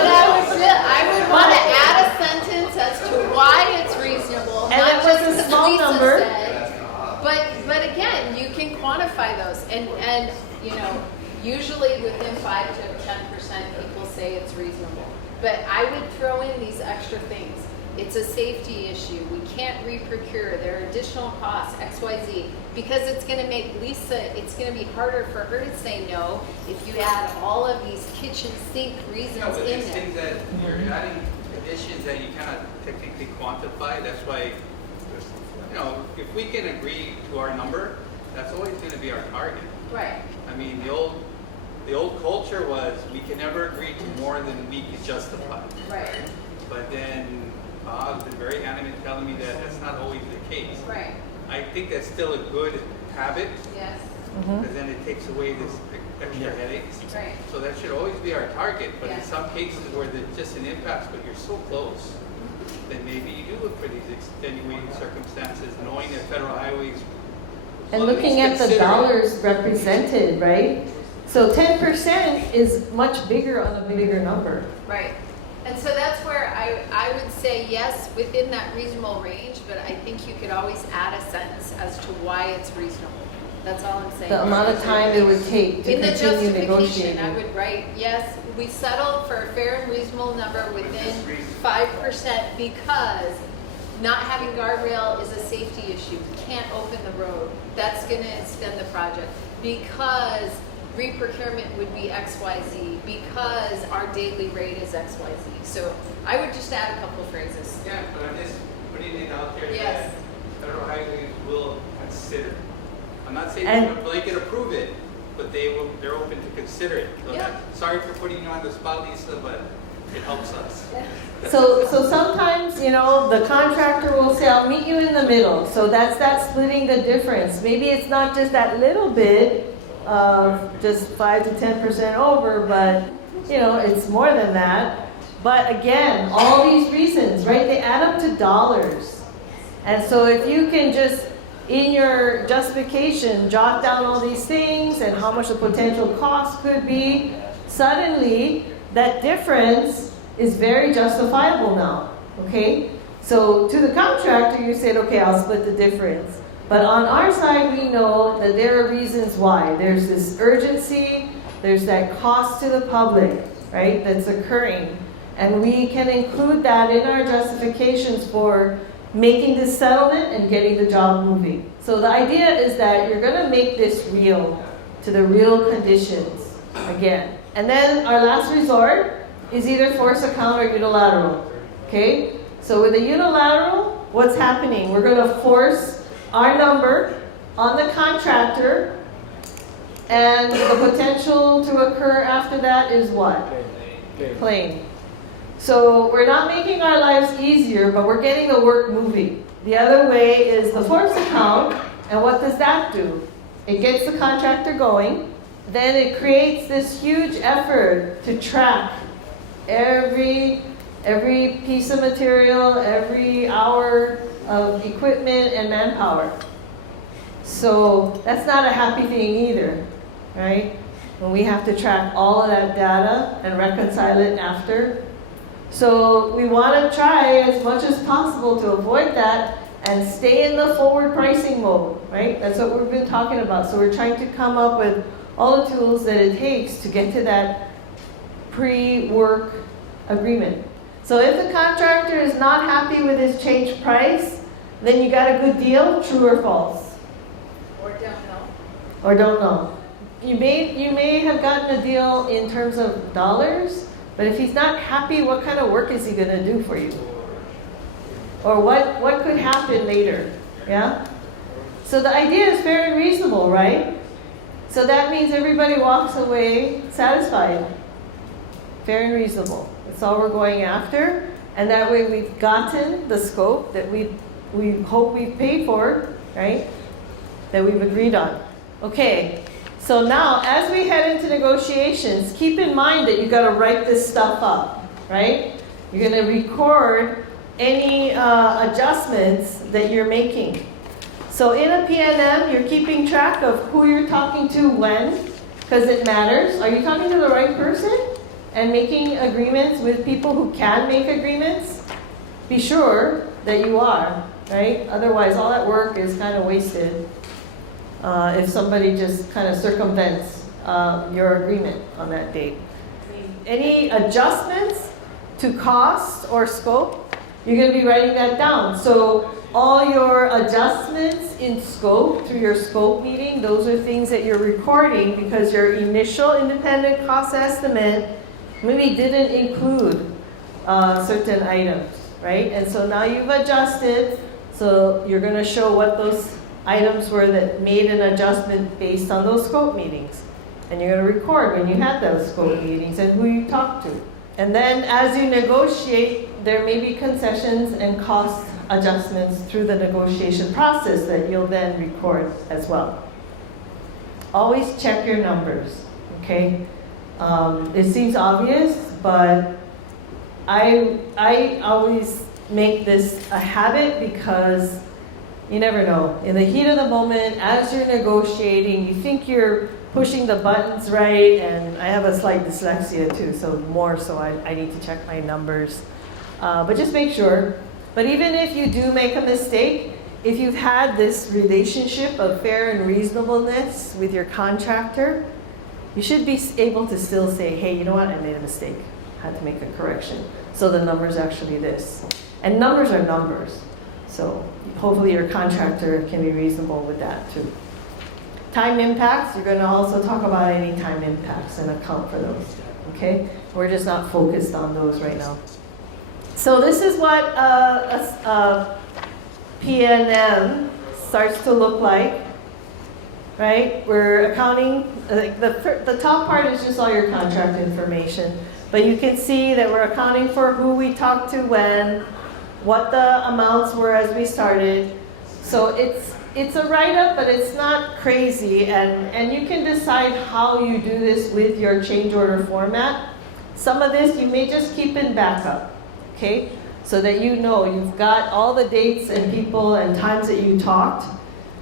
I would want to add a sentence as to why it's reasonable, And not it was just a because small Lisa number. said. But again, you can quantify those, and you know, usually within 5 to 10%, people say it's reasonable. But I would throw in these extra things. It's a safety issue. We can't re-procure. There are additional costs, X, Y, Z, because it's going to make Lisa, it's going to be harder for her to say no if you add all of these kitchen sink reasons No, but in these there. things that you're adding additions that you cannot technically quantify, that's why, you know, if we can agree to our number, that's always going to be our target. Right. I mean, the old culture was we can never agree to more than we could justify. Right. But then Bob's been very adamant telling me that that's not always the case. Right. I think that's still a good habit, Yes. because then it takes away this extra headaches. Right. So that should always be our target, but Yeah. in some cases where there's just an impasse, but you're so close, then maybe you do look for these extenuating circumstances, knowing that Federal Highways. And will looking least at the consider it. dollars represented, right? So 10% is much bigger on a bigger number. Right. And so that's where I would say yes, within that reasonable range, but I think you could always add a sentence as to why it's reasonable. That's all I'm saying. The amount of time it would take to In the continue justification, negotiating. I would write, yes, we settled for a fair and reasonable number within 5% because not having guardrail is a safety issue. We can't open the road. That's going to extend the project. Because re-procurement would be XYZ. Because our daily rate is XYZ. So I would just add a couple of phrases. Yeah, but I'm just putting it out there Yes. that Federal Highways will consider. I'm not saying And- they're going to blanket approve it, but they're open to consider it. So Yeah. sorry for putting you on the spot, Lisa, but it helps us. So sometimes, you know, the contractor will say, I'll meet you in the middle. So that's that splitting the difference. Maybe it's not just that little bit of just 5 to 10% over, but, you know, it's more than that. But again, all these reasons, right, they add up to dollars. And so if you can just, in your justification, jot down all these things and how much the potential cost could be, suddenly that difference is very justifiable now, okay? So to the contractor, you said, okay, I'll split the difference. But on our side, we know that there are reasons why. There's this urgency, there's that cost to the public, right, that's occurring. And we can include that in our justifications for making this settlement and getting the job moving. So the idea is that you're going to make this real, to the real conditions again. And then our last resort is either force account or unilateral. Okay? So with the unilateral, what's happening? We're going to force our number on the contractor, and the potential to occur after that is what? Claim. So we're not making our lives easier, but we're getting the work moving. The other way is the force account, and what does that do? It gets the contractor going, then it creates this huge effort to track every piece of material, every hour of equipment and manpower. So that's not a happy thing either, right? When we have to track all of that data and reconcile it after. So we want to try as much as possible to avoid that and stay in the forward pricing mode, right? That's what we've been talking about. So we're trying to come up with all the tools that it takes to get to that pre-work agreement. So if the contractor is not happy with his changed price, then you got a good deal, true or false? Or don't know. Or don't know. you may have gotten a deal in terms of dollars, but if he's not happy, what kind of work is he going to do for you? Or what could happen later? Yeah? So the idea is fair and reasonable, right? So that means everybody walks away satisfied. Fair and reasonable. That's all we're going after. And that way we've gotten the scope that we hope we've paid for, right? That we've agreed on. Okay, so now as we head into negotiations, keep in mind that you've got to write this stuff up, right? You're going to record any adjustments that you're making. So in a PNM, you're keeping track of who you're talking to when, because it matters. Are you talking to the right person and making agreements with people who can make agreements? Be sure that you are, right? Otherwise, all that work is kind of wasted if somebody just kind of circumvents your agreement on that date. Any adjustments to cost or scope, you're going to be writing that down. So all your adjustments in scope through your scope meeting, those are things that you're recording because your initial independent cost estimate maybe didn't include certain items, right? And so now you've adjusted, so you're going to show what those items were that made an adjustment based on those scope meetings. And you're going to record when you had those scope meetings and who you talked to. And then as you negotiate, there may be concessions and cost adjustments through the negotiation process that you'll then record as well. Always check your numbers, okay? It seems obvious, but I always make this a habit because you never know. In the heat of the moment, as you're negotiating, you think you're pushing the buttons right, and I have a slight dyslexia too, so I need to check my numbers. But just make sure. But even if you do make a mistake, if you've had this relationship of fair and reasonableness with your contractor, you should be able to still say, hey, you know what, I made a mistake. I had to make a correction. So the number's actually this. And numbers are numbers. So hopefully your contractor can be reasonable with that too. Time impacts, you're going to also talk about any time impacts and account for those. Okay? We're just not focused on those right now. So this is what PNM starts to look like, right? We're accounting, the top part is just all your contract information, but you can see that we're accounting for who we talked to when, what the amounts were as we started. So it's a write-up, but it's not crazy, and you can decide how you do this with your change order format. Some of this you may just keep in backup. Okay, so that you know you've got all the dates and people and times that you talked,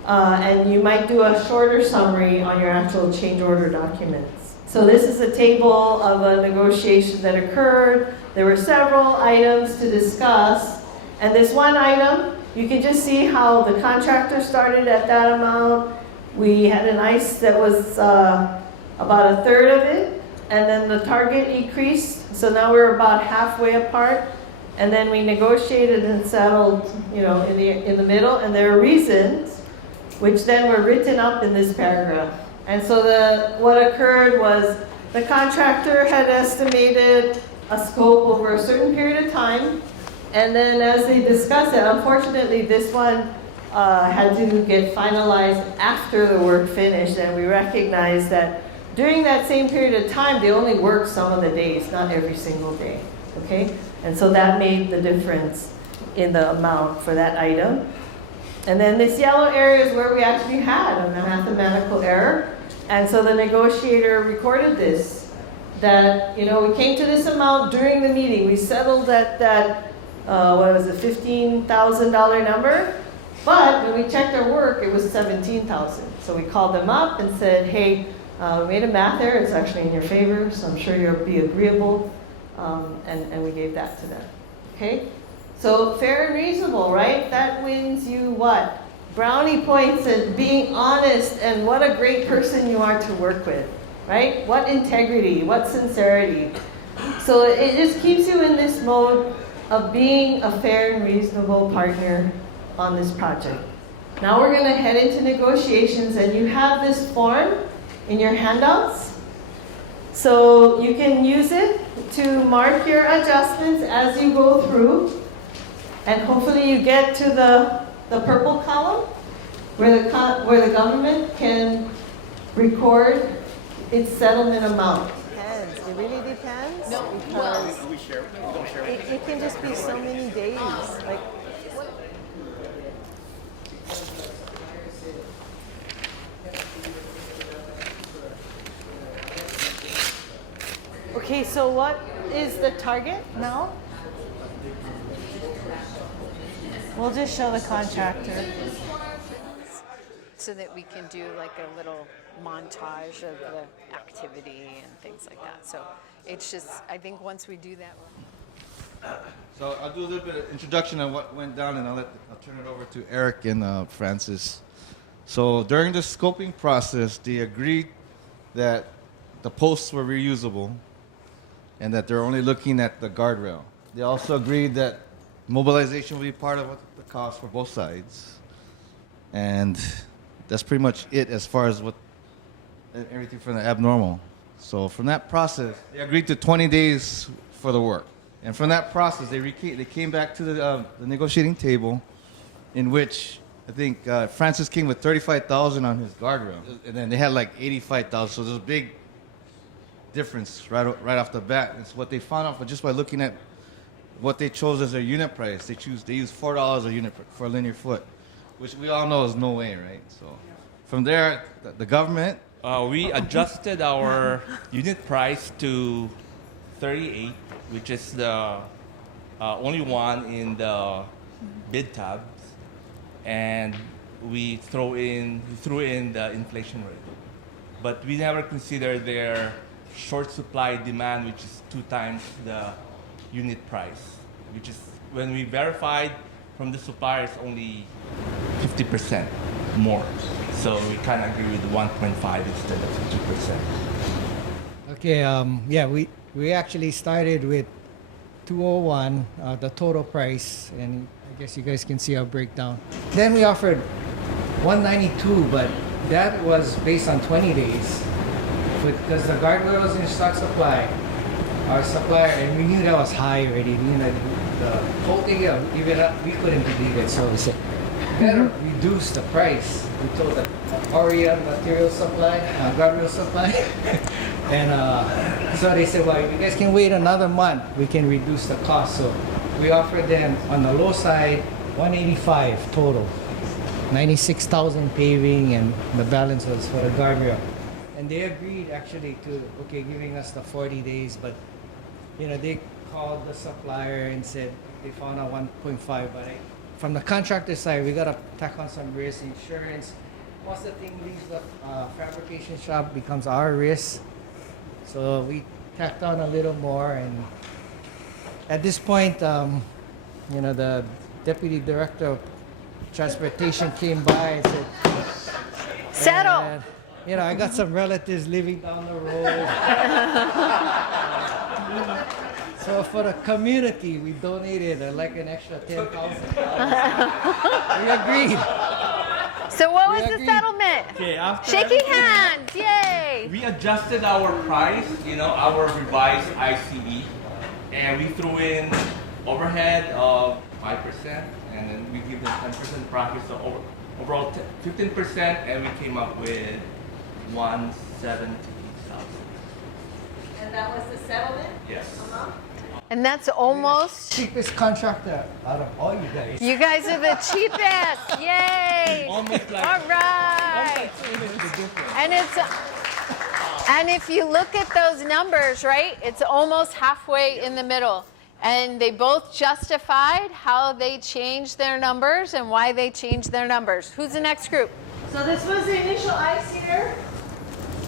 and you might do a shorter summary on your actual change order documents. So this is a table of a negotiation that occurred. There were several items to discuss, and this one item, you can just see how the contractor started at that amount. We had an ICE that was about a third of it, and then the target increased, so now we're about halfway apart. And then we negotiated and settled, in the middle, and there are reasons, which then were written up in this paragraph. And so what occurred was the contractor had estimated a scope over a certain period of time, and then as they discussed it, unfortunately this one had to get finalized after the work finished, and we recognized that during that same period of time, they only worked some of the days, not every single day, okay? And so that made the difference in the amount for that item. And then this yellow area is where we actually had a mathematical error. And so the negotiator recorded this, that, we came to this amount during the meeting. We settled at that, $15,000 number. But when we checked our work, it was $17,000. So we called them up and said, hey, we made a math error. It's actually in your favor, so I'm sure you'll be agreeable. And we gave that to them. Okay? So fair and reasonable, right? That wins you what? Brownie points and being honest, and what a great person you are to work with, right? What integrity, what sincerity. So it just keeps you in this mode of being a fair and reasonable partner on this project. Now we're going to head into negotiations, and you have this form in your handouts. So you can use it to mark your adjustments as you go through. And hopefully you get to the purple column where the government can record its settlement amount. Depends. It really depends. No, because We share, we don't share it. it can just be so many days. Like, okay, so what is the target now? We'll just show the contractor. So that we can do like a little montage of the activity and things like that. So it's just, I think once we do that. So I'll do a little bit of introduction on what went down, and I'll turn it over to Eric and Francis. So during the scoping process, they agreed that the posts were reusable and that they're only looking at the guardrail. They also agreed that mobilization will be part of the cost for both sides. And that's pretty much it as far as what everything from the abnormal. So from that process, they agreed to 20 days for the work. And from that process, they came back to the negotiating table, in which I think Francis came with $35,000 on his guardrail, and then they had like $85,000. So there's a big difference right off the bat. It's what they found out just by looking at what they chose as their unit price. They use $4 a unit for a linear foot, which we all know is no way, right? So from there, the government. We adjusted our unit price to 38, which is the only one in the bid tabs, and we threw in the inflation rate. But we never considered their short supply demand, which is 2 times the unit price, which is when we verified from the suppliers only 50% more. So we kind of agree with 1.5 instead of 2%. Okay, yeah, we actually started with 201, the total price, and I guess you guys can see our breakdown. Then we offered 192, but that was based on 20 days. Because the guardrail was in stock supply, our supplier, and we knew that was high already. You know, the whole thing, even up, we couldn't believe it. So we said, better reduce the price. We told the Orion material supply, guardrail supply, and so they said, well, if you guys can wait another month, we can reduce the cost. So we offered them on the low side 185 total, 96,000 paving, and the balance was for the guardrail. And they agreed actually to giving us the 40 days, but you know, they called the supplier and said they found out 1.5, but from the contractor side, we gotta tack on some risk insurance. Once the thing leaves the fabrication shop, becomes our risk. So we tacked on a little more, and at this point, you know, the deputy director of transportation came by and said, Settle! And, you know, I got some relatives living down the road. So for the community, we donated like an extra $10,000. We agreed. So what was agreed. the settlement? Okay, after Shaking hands, yay! we adjusted our price, our revised ICE, and we threw in overhead of 5%, and then we give them 10% profit, so overall 15%, and we came up with 170,000. and that was the settlement Yes. amount? And that's almost, Cheapest contractor out of all you guys. you guys are the cheapest, yay! Almost like All right. And if you look at those numbers, right, it's almost halfway in the middle. And they both justified how they changed their numbers and why they changed their numbers. Who's the next group? So this was the initial ice here,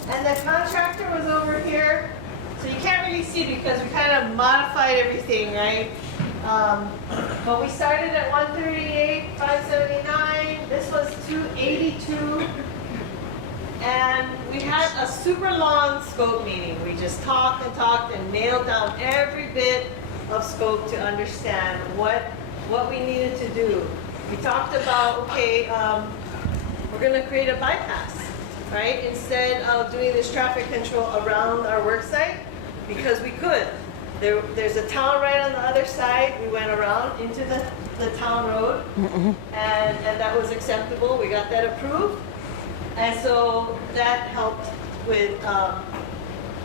and the contractor was over here. So you can't really see because we kind of modified everything, right? But we started at 138, 579. This was 282. And we had a super long scope meeting. We just talked and nailed down every bit of scope to understand what we needed to do. We talked about, okay, we're going to create a bypass. right? Instead of doing this traffic control around our work site, because we could. There's a town right on the other side. We went around into the town road, and that was acceptable. We got that approved. And so that helped with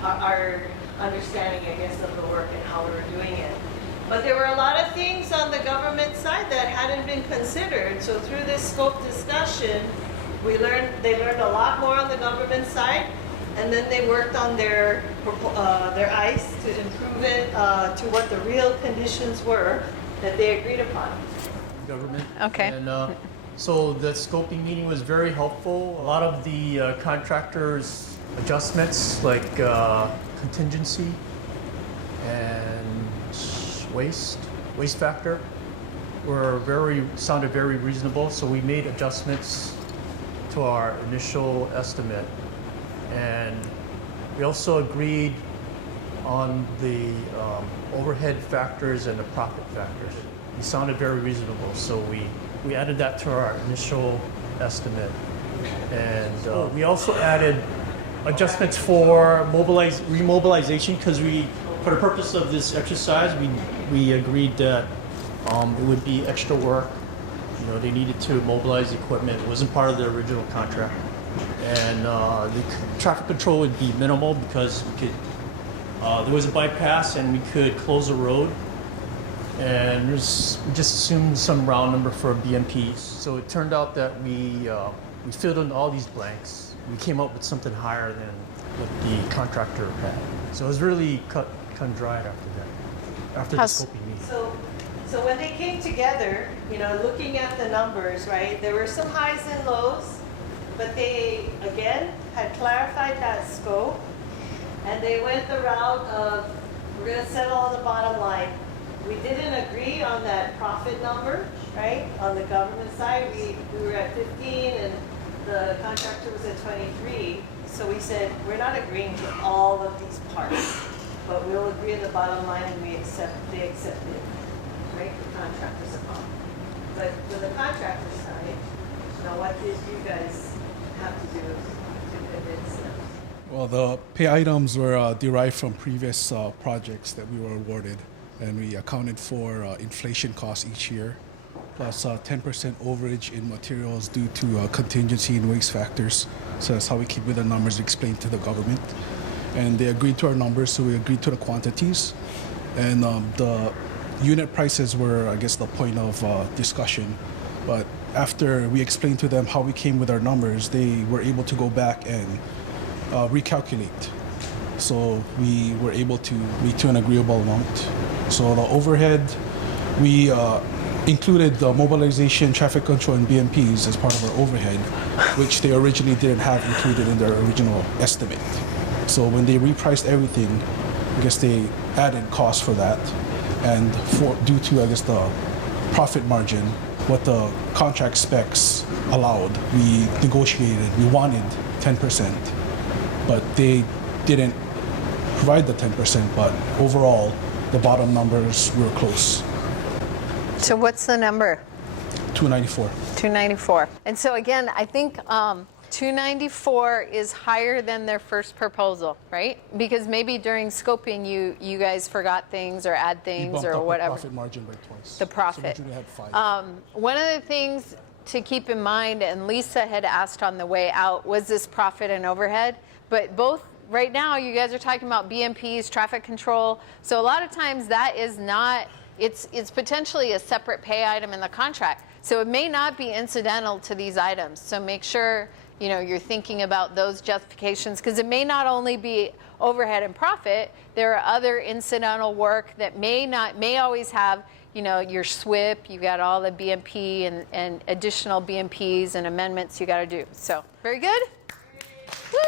our understanding, I guess, of the work and how we were doing it. But there were a lot of things on the government side that hadn't been considered. So through this scope discussion, they learned a lot more on the government side, and then they worked on their ICE to improve it to what the real conditions were that they agreed upon. Government. Okay. And so the scoping meeting was very helpful. A lot of the contractors' adjustments, like contingency and waste factor, sounded very reasonable. So we made adjustments to our initial estimate, and we also agreed on the overhead factors and the profit factors. It sounded very reasonable, so we added that to our initial estimate. And we also added adjustments for remobilization, because for the purpose of this exercise, we agreed that it would be extra work. You know, they needed to mobilize equipment. It wasn't part of the original contract. And the traffic control would be minimal because there was a bypass and we could close the road. And we just assumed some round number for BMPs. So it turned out that we filled in all these blanks. We came up with something higher than what the contractor had. So it was really cut and dried after that, after the scoping meeting. So when they came together, you know, looking at the numbers, right, there were some highs and lows, but they, again, had clarified that scope, and they went the route of, we're going to settle on the bottom line. We didn't agree on that profit number, right? On the government side, we were at 15 and the contractor was at 23. So we said, we're not agreeing to all of these parts, but we'll agree on the bottom line, and they accepted, right? The contractor's amount. But for the contractor side, you know, what did you guys have to do to convince them? Well, the pay items were derived from previous projects that we were awarded, and we accounted for inflation costs each year, plus 10% overage in materials due to contingency and waste factors. So that's how we came with the numbers explained to the government. And they agreed to our numbers, so we agreed to the quantities. And the unit prices were, I guess, the point of discussion. But after we explained to them how we came with our numbers, they were able to go back and recalculate. So we were able to reach to an agreeable amount. So the overhead, we included the mobilization, traffic control, and BMPs as part of our overhead, which they originally didn't have included in their original estimate. So when they repriced everything, I guess they added costs for that. And due to, I guess, the profit margin, what the contract specs allowed, we negotiated. We wanted 10%, but they didn't provide the 10%, but overall, the bottom numbers were close. So what's the number? 294. 294. And so again, I think 294 is higher than their first proposal, right? Because maybe during scoping, you guys forgot things or add things or whatever. The profit margin by twice. The profit. So we had 5. One of the things to keep in mind, and Lisa had asked on the way out, was this profit and overhead. But both, right now, you guys are talking about BMPs, traffic control. So a lot of times that is not, it's potentially a separate pay item in the contract. So it may not be incidental to these items. So make sure, you know, you're thinking about those justifications, because it may not only be overhead and profit. There are other incidental work that may always have, you know, your SWIP, you've got all the BMP and additional BMPs and amendments you got to do. So very good. Woo!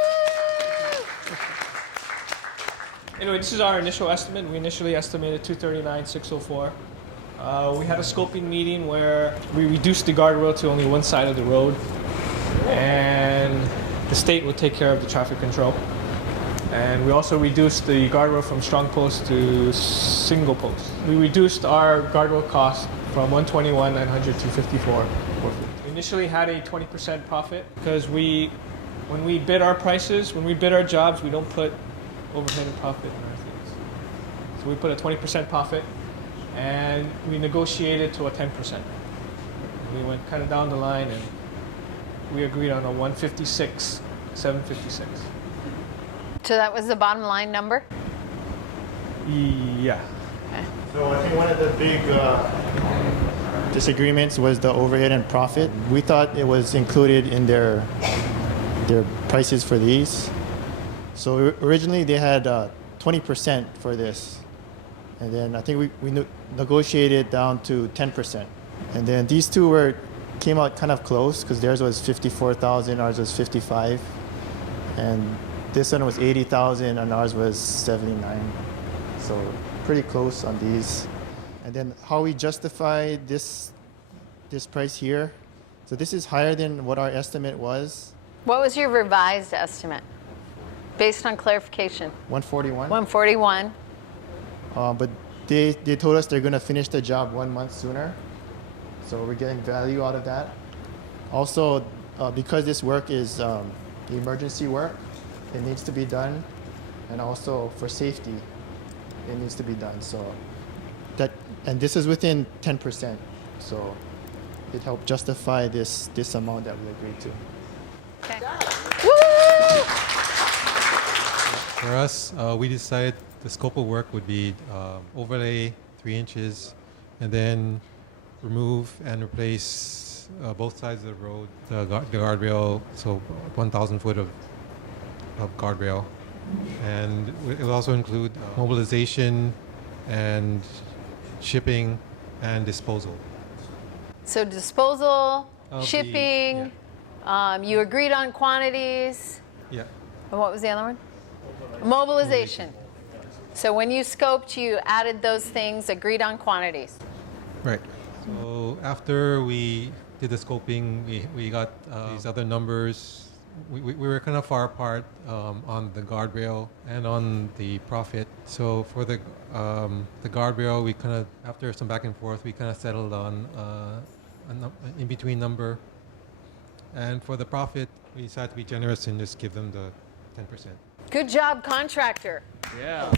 Anyway, this is our initial estimate. We initially estimated 239,604. We had a scoping meeting where we reduced the guardrail to only one side of the road, and the state would take care of the traffic control. And we also reduced the guardrail from strong post to single post. We reduced our guardrail cost from $121,900 to $54,450. We initially had a 20% profit because we when we bid our prices, when we bid our jobs, we don't put overhead and profit in our things. So we put a 20% profit, and we negotiated to a 10%. We went kind of down the line, and we agreed on a 156, 756. So that was the bottom line number? Yeah. So I think one of the big disagreements was the overhead and profit. We thought it was included in their prices for these. So originally they had 20% for this, and then I think we negotiated down to 10%. And then these two came out kind of close because theirs was 54,000, ours was 55, and this one was 80,000 and ours was 79. So pretty close on these. And then how we justify this price here. So this is higher than what our estimate was. What was your revised estimate based on clarification? 141. 141. But they told us they're going to finish the job 1 month sooner. So we're getting value out of that. Also, because this work is emergency work, it needs to be done. And also for safety, it needs to be done. So and this is within 10%. So it helped justify this amount that we agreed to. Okay. For us, we decided the scope of work would be overlay 3 inches, and then remove and replace both sides of the road, the guardrail, so 1,000 foot of guardrail. And it will also include mobilization and shipping and disposal. So disposal, Of the- shipping, you agreed on quantities. Yeah. And what was the other one? Mobilization. So when you scoped, you added those things, agreed on quantities. Right. So after we did the scoping, we got these other numbers. We were kind of far apart on the guardrail and on the profit. So for the guardrail, we kind of, after some back and forth, we kind of settled on an in-between number. And for the profit, we decided to be generous and just give them the 10%. Good job, contractor. Yeah.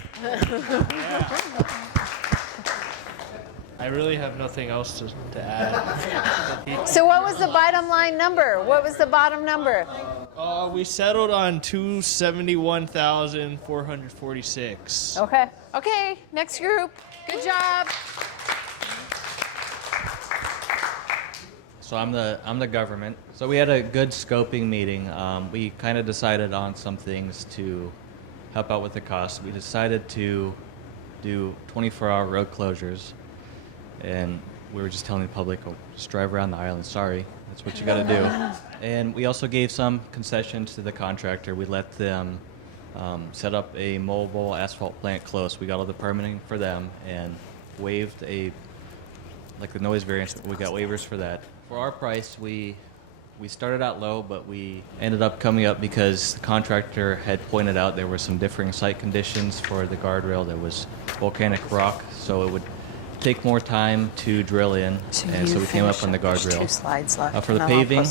I really have nothing else to add. So what was the bottom line number? What was the bottom number? We settled on 271,446. Okay. Okay, next group. Good job. So I'm the government. So we had a good scoping meeting. We kind of decided on some things to help out with the cost. We decided to do 24-hour road closures, and we were just telling the public, oh, just drive around the island. Sorry, that's what you got to do. And we also gave some concessions to the contractor. We let them set up a mobile asphalt plant close. We got all the permitting for them and waived the noise variance. We got waivers for that. For our price, we started out low, but we ended up coming up because the contractor had pointed out there were some differing site conditions for the guardrail. There was volcanic rock, so it would take more time to drill in, and so we came up on the guardrail. 2 slides left. For the paving,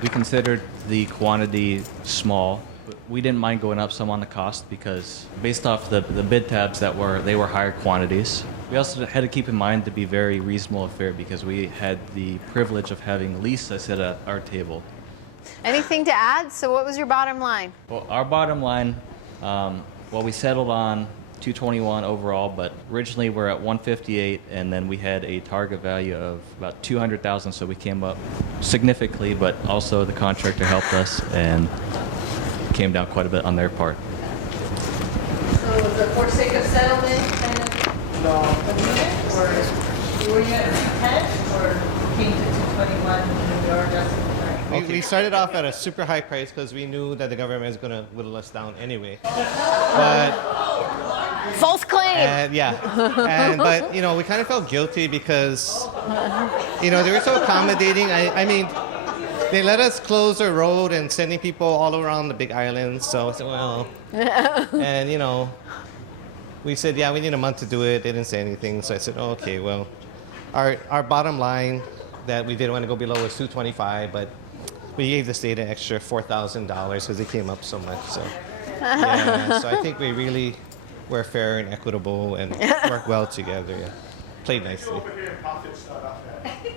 we considered the quantity small. But we didn't mind going up some on the cost because based off the bid tabs they were higher quantities. We also had to keep in mind to be very reasonable and fair because we had the privilege of having Lisa sit at our table. Anything to add? So what was your bottom line? Well, our bottom line, we settled on 221 overall, but originally we're at 158, and then we had a target value of about 200,000, so we came up significantly, but also the contractor helped us and came down quite a bit on their part. So was it for sake of settlement kind of agreement, or were you at 210, or came to 221 and your adjustment? We started off at a super high price because we knew that the government was going to whittle us down anyway. But false claim. But we kind of felt guilty because they were so accommodating. I mean, they let us close the road and sending people all around the big islands. So I said, well, and we said, yeah, we need a month to do it. They didn't say anything, so I said, oh, okay, well, our bottom line that we didn't want to go below was 225, but we gave the state an extra $4,000 because it came up so much. So yeah, so I think we really were fair and equitable and worked well together. Yeah. Played nicely.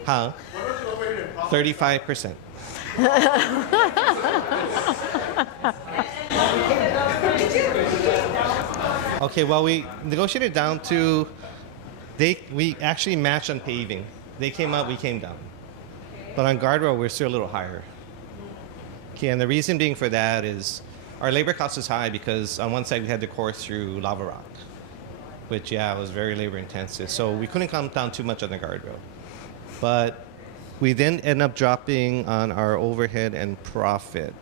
Huh? 35%. Okay, well, we negotiated down to, we actually matched on paving. They came up, we came down. But on guardrail, we're still a little higher. Okay, and the reason being for that is our labor cost is high because on one side we had to course through lava rock, which, yeah, was very labor intensive. So we couldn't come down too much on the guardrail. But we then end up dropping on our overhead and profit.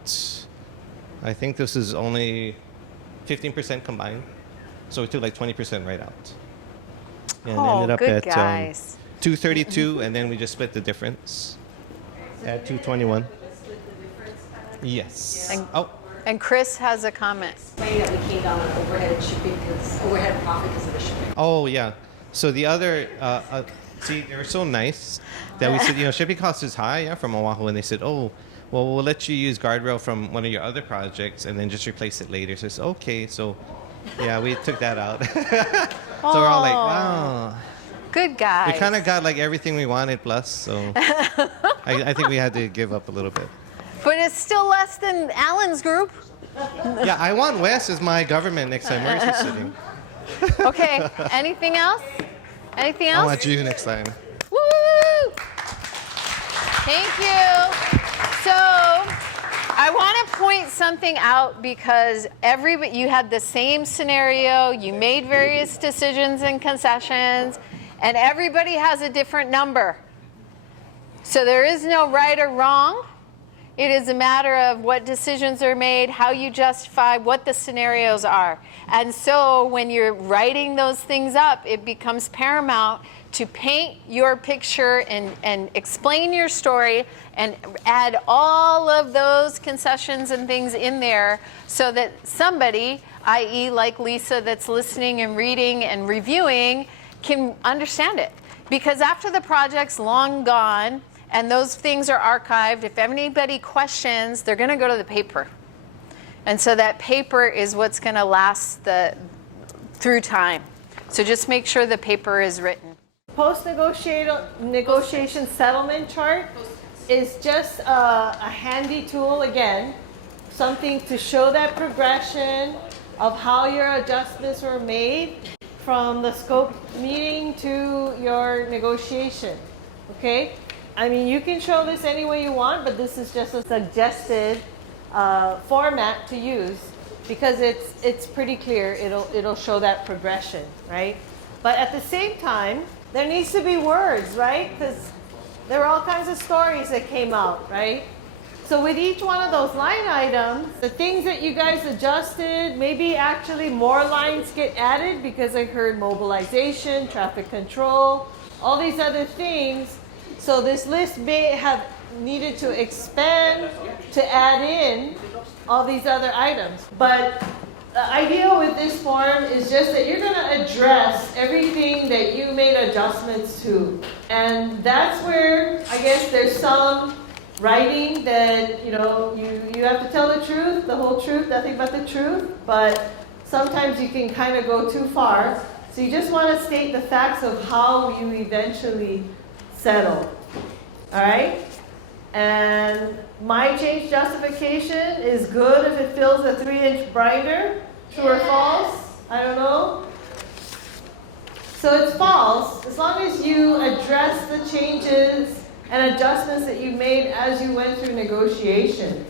I think this is only 15% combined. So we took like 20% right out. And ended up good at guys. 232, and then we just split the difference at 221. Yes. And Chris has a comment. Way that we came down on overhead shipping because overhead profit because of the shipping. Oh, yeah. So the other, see, they were so nice that we said, you know, shipping cost is high, yeah, from Oahu. And they said, oh, well, we'll let you use guardrail from one of your other projects and then just replace it later. So it's okay. So, yeah, we took that out. So we're all like, wow. Good guys. We kind of got like everything we wanted plus. So I think we had to give up a little bit. But it's still less than Alan's group. Yeah, I want Wes as my government next time. Where is he sitting? Okay, anything else? Anything else? I want you next time. Woo! Thank you. So I want to point something out because you had the same scenario, you made various decisions and concessions, and everybody has a different number. So there is no right or wrong. It is a matter of what decisions are made, how you justify, what the scenarios are. And so when you're writing those things up, it becomes paramount to paint your picture and explain your story and add all of those concessions and things in there so that somebody, i.e. like Lisa that's listening and reading and reviewing, can understand it. Because after the project's long gone, and those things are archived, if anybody questions, they're going to go to the paper. And so that paper is what's going to last through time. So just make sure the paper is written. Post-negotiation settlement chart is just a handy tool, again, something to show that progression of how your adjustments were made from the scope meeting to your negotiation, okay? I mean, you can show this any way you want, but this is just a suggested format to use because it's pretty clear. It'll show that progression, right? But at the same time, there needs to be words, right? Because there are all kinds of stories that came out, right? So with each one of those line items, the things that you guys adjusted, maybe actually more lines get added because I heard mobilization, traffic control, all these other things. So this list may have needed to expand to add in all these other items. But the idea with this form is just that you're going to address everything that you made adjustments to. And that's where I guess there's some writing that, you know, you have to tell the truth, the whole truth, nothing but the truth. But sometimes you can kind of go too far. So you just want to state the facts of how you eventually settle. All right? And my change justification is good if it fills a 3-inch binder. True or false? I don't know. So it's false as long as you address the changes and adjustments that you made as you went through negotiation.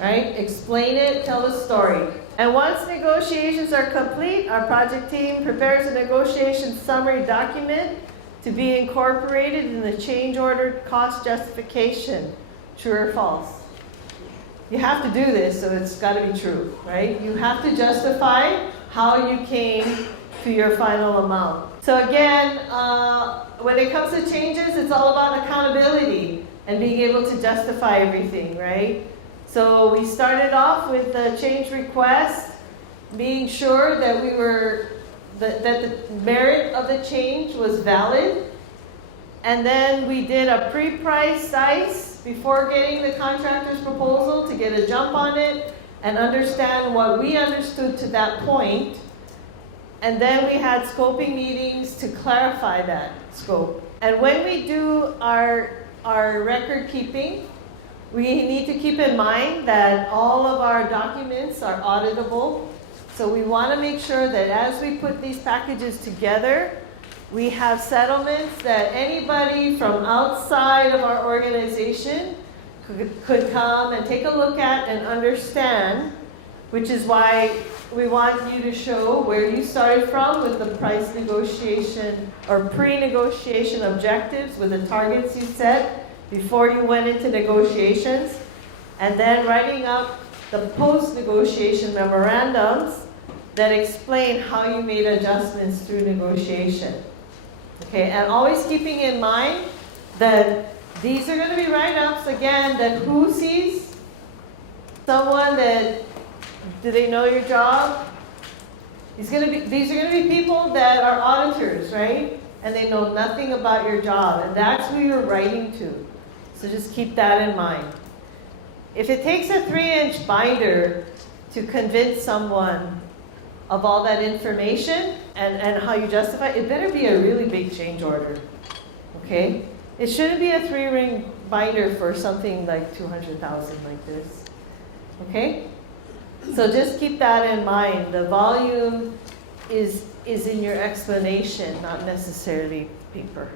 Right? Explain it, tell the story. And once negotiations are complete, our project team prepares a negotiation summary document to be incorporated in the change order cost justification. True or false? You have to do this, so it's got to be true, right? You have to justify how you came to your final amount. So again, when it comes to changes, it's all about accountability and being able to justify everything, right? So we started off with the change request, being sure that that the merit of the change was valid, And then we did a pre-priced ICE before getting the contractor's proposal to get a jump on it and understand what we understood to that point. And then we had scoping meetings to clarify that scope. And when we do our record keeping, we need to keep in mind that all of our documents are auditable. So we want to make sure that as we put these packages together, we have settlements that anybody from outside of our organization could come and take a look at and understand, which is why we want you to show where you started from with the price negotiation or pre-negotiation objectives with the targets you set before you went into negotiations, and then writing up the post-negotiation memorandums that explain how you made adjustments through negotiation. Okay, and always keeping in mind that these are going to be write-ups again that who sees? Someone that, do they know your job? These are going to be people that are auditors, right? And they know nothing about your job, and that's who you're writing to. So just keep that in mind. If it takes a 3-inch binder to convince someone of all that information and how you justify it, better be a really big change order. Okay? It shouldn't be a 3-ring binder for something like 200,000 like this. Okay? So just keep that in mind. The volume is in your explanation, not necessarily paper.